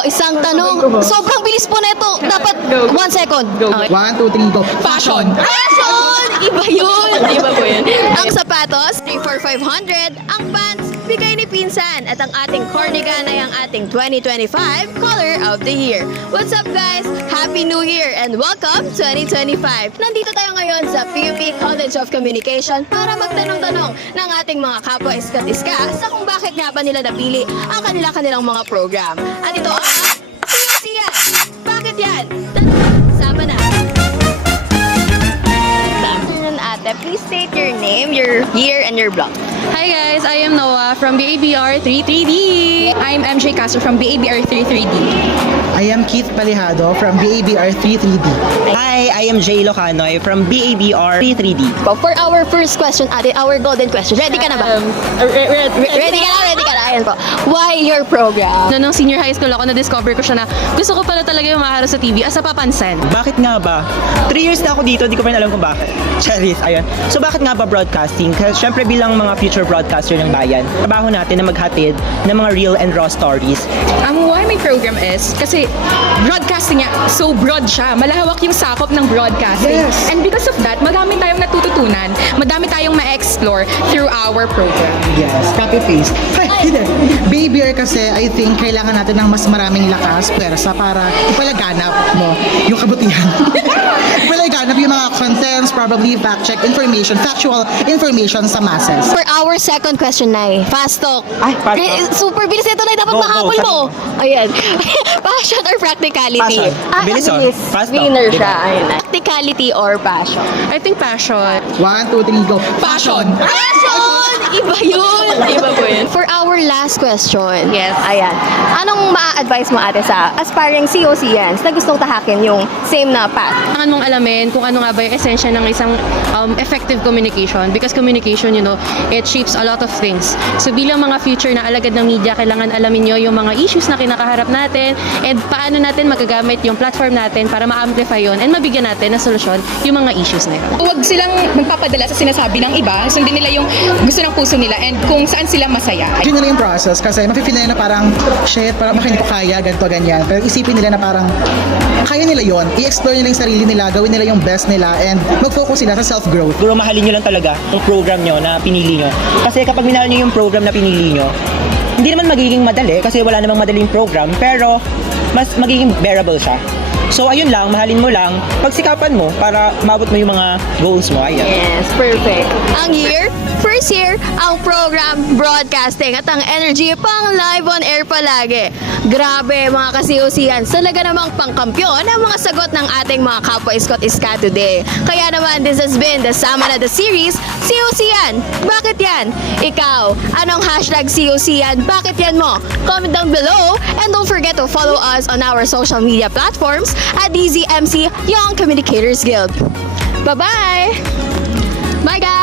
Isang tanong. Sobrang bilis po na ito. Dapat 1 second. Okay. 1, 2, 3, go. Fashion! Fashion! Iba yun. Iba po yun. Ang sapatos, 3,400. Ang pants, bigay ni Pinsan. At ang ating cornigan ay ang ating 2025 Color of the Year. What's up guys? Happy New Year and welcome 2025. Nandito tayo ngayon sa PUP College of Communication para magtanong-tanong ng ating mga kapwa iska-iska sa kung bakit nga ba nila napili ang kanilang mga program. At ito ang Siyan. Bakit yan? Sama na. Good afternoon, ate. Please state your name, your year, and your block. Hi guys, I am Noah from BABR 33D. I'm MJ Castro from BABR 33D. I am Keith Palihado from BABR 33D. Hi, I am Jay Locanoy from BABR 33D. For our first question, ate, our golden question. Ready ka na ba? Ready ka na? Ready ka na? Ayan po. Why your program? Nung senior high school ako, na-discover ko siya na gusto ko pala talaga yung maharap sa TV as a papansin. Bakit nga ba? 3 years na ako dito, di ko pa rin alam kung bakit. Charis, ayun. So bakit nga ba broadcasting? Kasi syempre bilang mga future broadcaster ng bayan, trabaho natin na maghatid ng mga real and raw stories. Why my program is, kasi broadcasting niya, so broad siya. Malawak yung sakop ng broadcasting. Yes. And because of that, madami tayong natututunan, madami tayong ma-explore through our program. Yes, copy-paste. Ay, hindi. BABR kasi, I think, kailangan natin ng mas maraming lakas, pwersa para ipalaganap mo yung kabutihan. Ipalaganap yung mga contents, probably fact-check information, factual information sa masses. For our second question, Nay. Fast talk. Ay, fast talk. Super bilis ito, Nay. Dapat Go, mahabol go, mo. Ayan. Passion or practicality? Passion. Bilis, oh. bilis. Fast talk, Winner diba? siya. Ayun. Practicality or passion? I think passion. 1, 2, 3, go. Passion! Passion! Iba yun. Iba po yun. For our last question. Yes. Ayan. Anong ma-advise mo, ate, sa aspiring COCians na gustong tahakin yung same na path? Kailangan mong alamin kung ano nga ba yung esensya ng isang effective communication, because communication, it shapes a lot of things. So bilang mga future na alagad ng media, kailangan alamin nyo yung mga issues na kinakaharap natin and paano natin magagamit yung platform natin para ma-amplify yun and mabigyan natin ng solusyon yung mga issues na yun. Huwag silang magpapadala sa sinasabi ng iba, sundin nila yung gusto ng puso nila and kung saan sila masaya. Yun nila yung process kasi mafe-feel nila na parang shit, parang baka hindi ko kaya, ganito, ganyan. Pero isipin nila na parang kaya nila yon, i-explore nila yung sarili nila, gawin nila yung best nila and mag-focus sila sa self-growth. Siguro mahalin nyo lang talaga yung program nyo na pinili nyo. Kasi kapag minahal nyo yung program na pinili nyo, hindi naman magiging madali kasi wala namang madaling program, pero mas magiging bearable siya. So ayun lang, mahalin mo lang, pagsikapan mo para maabot mo yung mga goals mo. Ayan. Yes, perfect. Ang year, first year, ang program broadcasting at ang energy pang live on air palagi. Grabe mga ka-COCians, talaga namang pangkampyon ang mga sagot ng ating mga kapwa iskot-iska today. Kaya naman, this has been the Sama na the Series, COCian. Bakit yan? Ikaw, anong hashtag COCian? Bakit yan mo? Comment down below and don't forget to follow us on our social media platforms at DZMC Young Communicators Guild. Bye-bye! Bye guys!